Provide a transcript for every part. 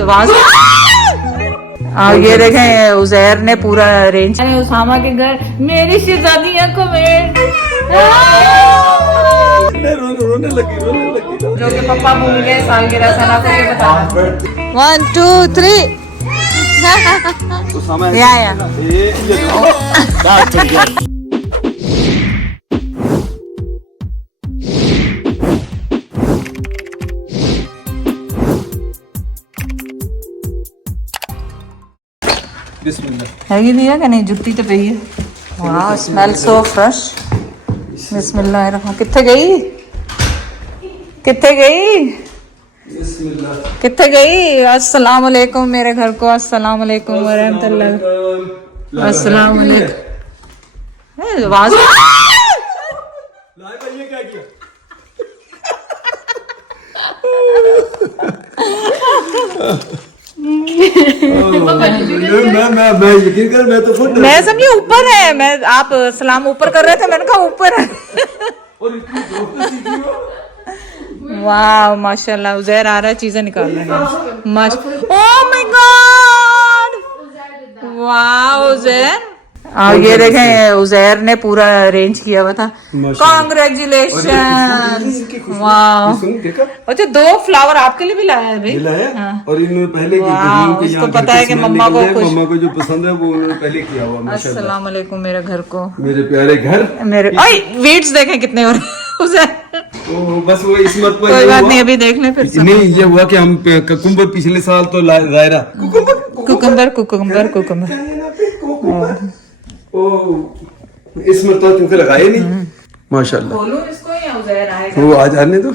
आवाज। ये देखें उजैर ने पूरा अरेंज। उसामा के घर मेरी शहजादियां को रोने लगी जो कि पापा भूल गए सालगिरह सना को ये बताना। 1 2 3 या है कि नहीं नहीं जुत्ती तो पई है। वाह स्मेल सो फ्रेश। बिस्मिल्लाह। किथे गई किथे गई? अस्सलाम वालेकुम मेरे घर को। अस्सलाम वालेकुम व रहमतुल्लाह। अस्सलाम वालेकुम। आवाज क्या किया? मैं यकीन कर मैं तो खुद मैं समझी ऊपर है। मैं आप सलाम ऊपर कर रहे थे, मैंने कहा ऊपर है। और इतनी जोर से सीखी हो। वाह माशाल्लाह। उजैर आ रहा है, चीजें निकाल रहे हैं। Oh my God. वाह उजैर। ये देखें उजैर ने पूरा अरेंज किया हुआ था। कांग्रेचुलेशन। वाह। अच्छा 2 फ्लावर आपके लिए भी लाया है भाई। हाँ। और इन्होंने पहले उसको पता है कि मम्मा को जो पसंद है वो उन्होंने पहले किया हुआ। माशाल्लाह। अस्सलाम वालेकुम मेरे घर को। मेरे प्यारे घर मेरे वीट्स देखें कितने हो रहे उजैर। बस वो इस मत कोई बात नहीं, अभी देख लें फिर। नहीं ये हुआ कि हम कुकुम्बर पिछले साल तो दायरा कुकुम्बर। ओ इस मरतबा तुमको लगाए नहीं। माशाल्लाह। बोलूं इसको या उजैर आएगा? वो आ जाने दो।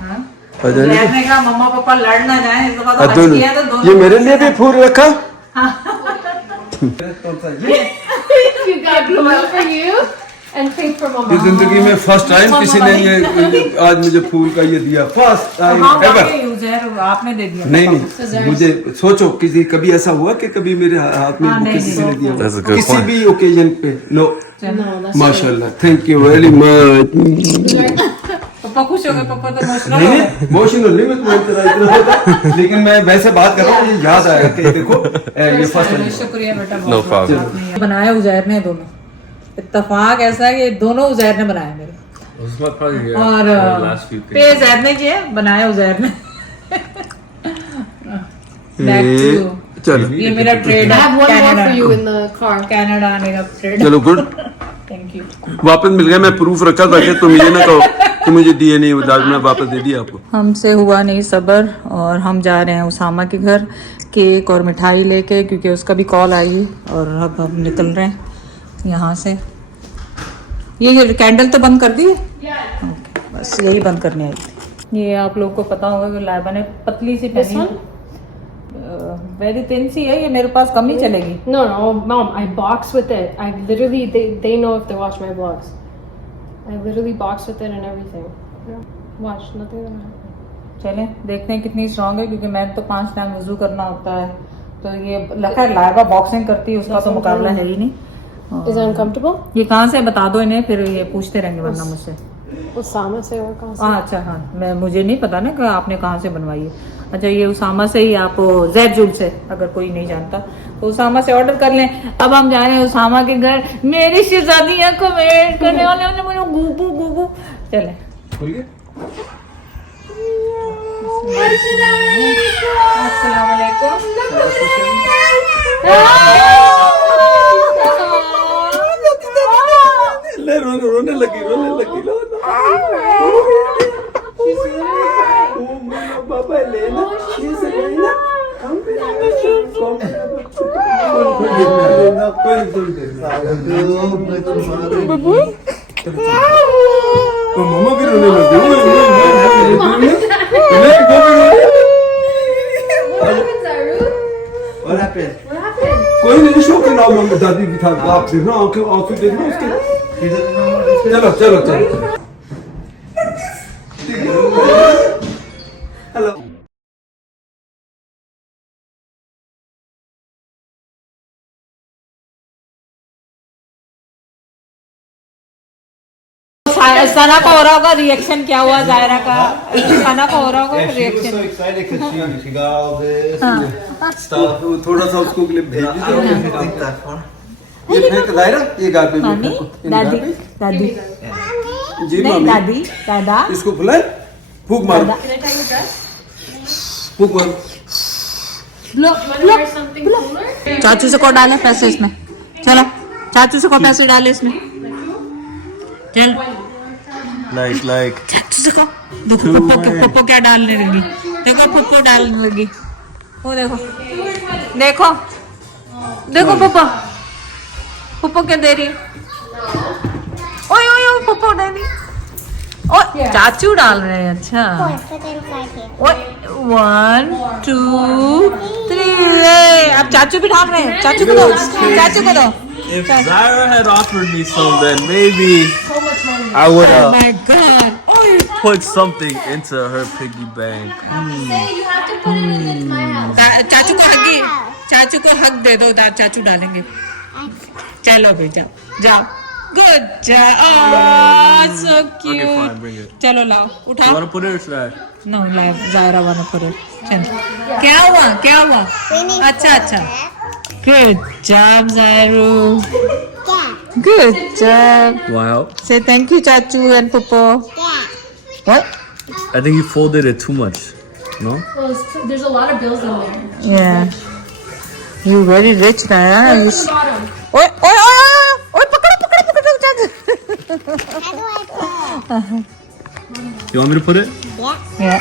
हाँ? आ जाने उजैर ने कहा मम्मा पापा लड़ ना जाएं, इस दफा तो हंस दो। किया तो दोनों। ये मेरे लिए भी फूल रखा। You got blue for you and pink for mama. ये जिंदगी में फर्स्ट टाइम किसी ने ये आज मुझे फूल का ये दिया। First time ever. उजैर आपने दे दिया। नहीं मुझे सोचो किसी कभी ऐसा हुआ कि कभी मेरे हाथ में किसी ने दिया किसी भी ओकेजन पे। नो माशाल्लाह। Thank you very much. पापा खुश हो गए? पापा तो इमोशनल नहीं मैं तुम्हारी तरह होता, लेकिन मैं वैसे बात कर रहा हूँ। ये याद आया कि देखो ये फर्स्ट। शुक्रिया बेटा। बनाया उजैर ने दोनों। इत्तेफाक ऐसा है कि दोनों उजैर ने बनाया मेरे। और पे उजैर ने किया, बनाया उजैर ने। चलो ये मेरा trade I have one more है for you in the car. Canada आने का ट्रेड। चलो गुड। Thank you. वापस मिल गया। मैं प्रूफ रखा था कि तुम ये ना कहो कि मुझे दिए नहीं, मैं वापस दे दिया आपको। हमसे हुआ नहीं सबर और हम जा रहे हैं उसामा के घर केक और मिठाई लेके, क्योंकि उसका भी कॉल आई है। और अब हम निकल रहे हैं यहाँ से। ये कैंडल तो बंद कर दी है? ओके, बस यही बंद करने आई थी। ये आप लोग को पता होगा कि लाइबा ने पतली सी पहनी, वेरी थिन सी है। ये मेरे पास कम ही चलेगी। No, mom, I box with it. I literally, they know if they watch my vlogs. I literally box with it and everything. Yeah. Watch, nothing gonna happen. चलें देखते हैं कितनी स्ट्रांग है, क्योंकि मैं तो 5 टाइम वजू करना होता है। तो ये खैर लाइबा बॉक्सिंग करती है, उसका तो मुकाबला है ही नहीं। Is it uncomfortable? ये कहाँ से बता दो इन्हें, फिर ये पूछते रहेंगे वरना मुझसे। उसामा से और कहाँ से? अच्छा हाँ, मुझे नहीं पता ना कि आपने कहाँ से बनवाई है। अच्छा ये उसामा से ही, आप जैजुल से, अगर कोई नहीं जानता तो उसामा से ऑर्डर कर लें। अब हम जा रहे हैं उसामा के घर। मेरी शहजादियां को वेट करने वाले हैं मुझे गुबू गुबू। चले अस्सलाम वालेकुम। रोने लगी पापा लेना मम्मा भी रोने लगी। कोई नहीं शो के नाम में दादी भी था। आप देख रहा आंखें देख रहा उसके। चलो हेलो। सना का हो रहा होगा रिएक्शन क्या हुआ जायरा का सना का हो रहा होगा Yeah, she was reaction so excited because she got all this stuff. तो थोड़ा सा उसको क्लिप भेज I don't दीजिए even think that far. ये फेंक दायरा ये घर पे मम्मी दादी दादी जी नहीं मम्मी दादी दादा इसको बुलाए फूक मारो फूक मारो लो लो चाचू से को डाले पैसे इसमें चलो चाचू से को पैसे डाले इसमें चल Like. चाचू से को देखो पप्पो क्या डालने लगी देखो पप्पो डालने लगी वो देखो देखो देखो पप्पो क्या दे रही है ओए ओए ओए पप्पो दे रही ओ चाचू डाल रहे हैं अच्छा ओए 1 2 3 अब चाचू भी डाल रहे हैं चाचू को दो चाचू को दो If Zaira had offered me some, then maybe I would Oh have my god ओए put something into her piggy bank. चाचू को हक दे दो चाचू डालेंगे चलो बेटा जाओ good job so Okay, cute fine, bring it. चलो लाओ You उठाओ want to put it or should I? No Zaira वाला पर चल क्या हुआ अच्छा good job Zairu good job Wow. Say thank you चाचू and Pappo what I think you folded it too much. No? Well, there's a lot of bills in there. या you very rich Naya you Bottom. ओए ओए ओए पकड़ो चाचू You want me to put it? या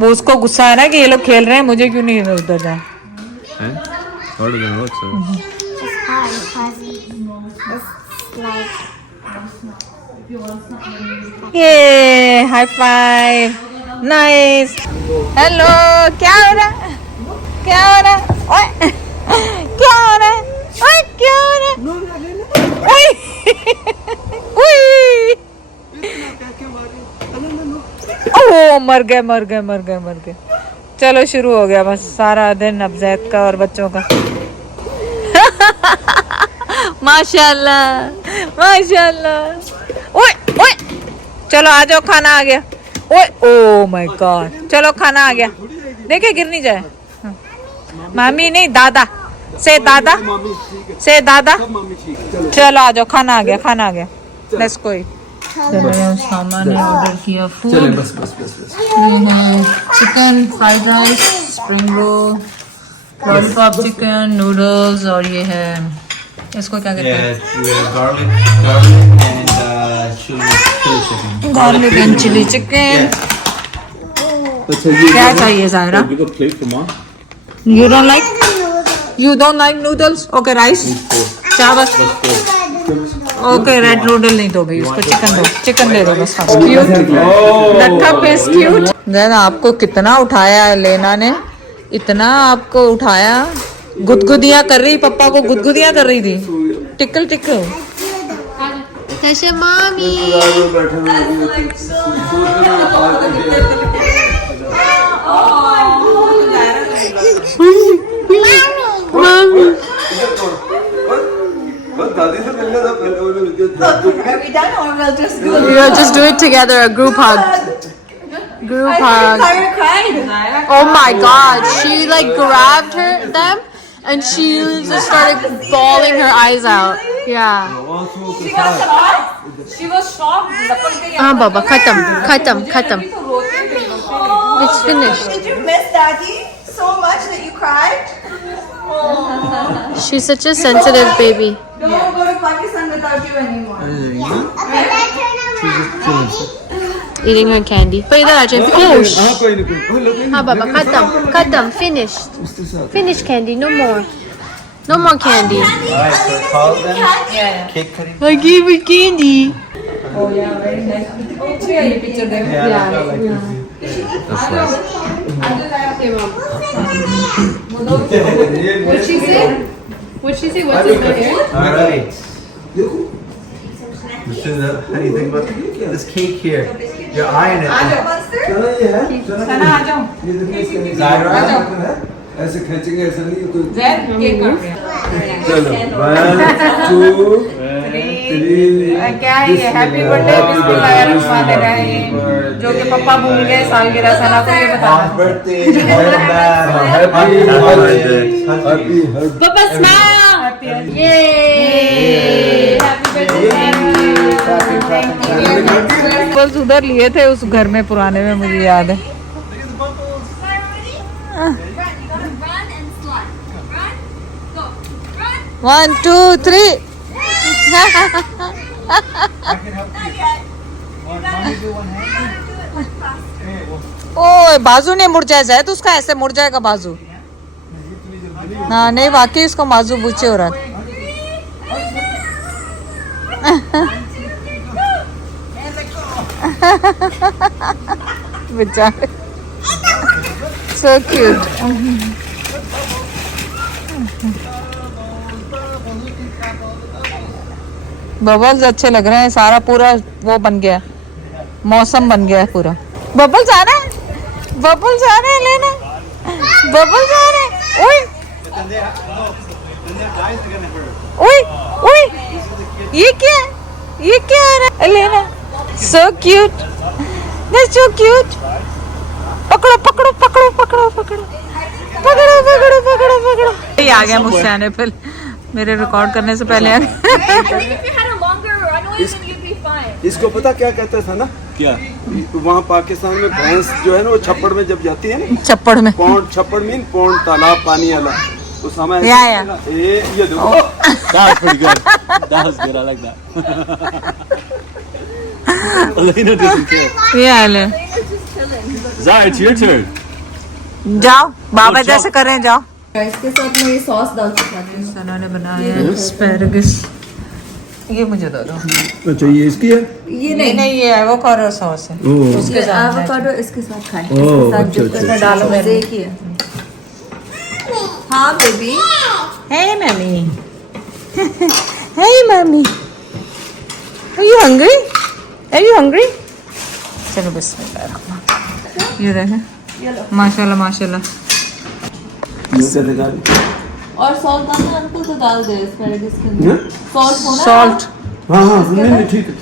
वो उसको गुस्सा है ना कि ये लोग खेल रहे हैं मुझे क्यों नहीं उधर जाए Eh? Harder than it looks. So. ये हाई फाइव नाइस हेलो क्या हो रहा है ओए क्या हो रहा है ओए ओए ओह मर गए चलो शुरू हो गया बस सारा दिन अफजैद का और बच्चों का माशाल्लाह ओए चलो आ जाओ खाना आ गया ओए ओ माय गॉड चलो खाना आ गया देखिए गिर नहीं जाए मामी नहीं दादा से दादा चलो आ जाओ खाना आ गया लेट्स गो सामान ने ऑर्डर किया फूड चले बस chicken fried rice spring roll lollipop chicken noodles और ये है इसको क्या कहते हैं we have garlic and chili chicken. Garlic and chilli chicken अच्छा ये क्या चाहिए Zaira Big a plate for mom. You don't like noodles? Okay, rice. चावल. Okay, red noodle नहीं दो भाई उसको चिकन दे दो बस. Cute. That cup is cute. ज़रा आपको कितना उठाया है लेना ने इतना आपको उठाया गुदगुदियाँ कर रही पप्पा को गुदगुदियाँ कर रही थी टिकल कैसे मामी बैठे दादी से मिलने था पहले Are we done or we'll just go? We'll just do it together, a group hug. Group hug. Tyra cried. Oh my god, she like grabbed them and she just started bawling her eyes out. Yeah. She got shocked. She was shocked. Ah, Baba, khatam. It's finished. Did you miss Daddy so much that you cried? She's such a sensitive baby. Don't go to Pakistan without you anymore. Eating her candy. But either Arjun, finish. कोई नहीं Ah, Baba, khatam, finished. Finish candy, no more. No more candy. Alright, so call them cake cutting. I gave her candy. What'd she say? What's in the hair? Alright. How do you think about this cake here? You're eyeing it. चलो ये है सना आ जाओ ये देखिए Zaira. ऐसे खींचेंगे ऐसा नहीं तो जैद केक कर चलो 1 2 3 क्या है ये हैप्पी बर्थडे जो कि पापा भूल गए सालगिरह सना को ये बताना Papa smile. बस उधर लिए थे उस घर में पुराने में मुझे याद है Run and slide. Run. Go. Run. 1 2 3 Not yet. You gotta do it much faster. ओ बाजू नहीं मुड़ जाए जाए तो उसका ऐसे मुड़ जाएगा बाजू हाँ नहीं वाकई इसको बाजू बूचे हो रहा बेचारे so cute बबल्स अच्छे लग रहे हैं सारा पूरा वो बन गया मौसम बन गया है पूरा बबल्स आ रहे हैं लेना बबल्स आ रहे हैं ओए ओए ओए ये क्या आ रहा है लेना so cute that's so cute पकड़ो पकड़ो पकड़ो पकड़ो पकड़ो पकड़ो पकड़ो पकड़ो पकड़ो ये आ गया मुझसे आने पे मेरे रिकॉर्ड करने से पहले आ गया I think if you had a longer runway, then you'd be fine. इसको पता क्या कहता था ना क्या वहाँ पाकिस्तान में भैंस जो है ना वो छप्पड़ में जब जाती है ना चप्पड़ में पौंड छप्पड़ मीन पौंड तालाब पानी वाला तो समय या। ये देखो That was pretty good. That was good. I like that. Elena doesn't care. ये हाल है Zara, it's your turn. जाओ बाबा जैसे कर रहे हैं जाओ इसके साथ मैं ये सॉस डाल के खाती हूँ. सना ने बनाया है एस्पैरागस ये मुझे दे दो अच्छा ये इसकी है ये नहीं ये एवोकाडो सॉस है उसके साथ एवोकाडो इसके साथ खाएं. ओह, इसके साथ अच्छा, dip अच्छा, करके डालो मेरे एक ही है. हाँ baby. Hey mommy Hey mommy Are you hungry? Are you hungry? चलो बिस्मिल्लाह ये रहे माशाल्लाह माशाल्लाह और सॉल्ट डालना अंकल तो डाल दे एस्पैरागस के अंदर. सॉल्ट होना. सॉल्ट हाँ हाँ नहीं ठीक है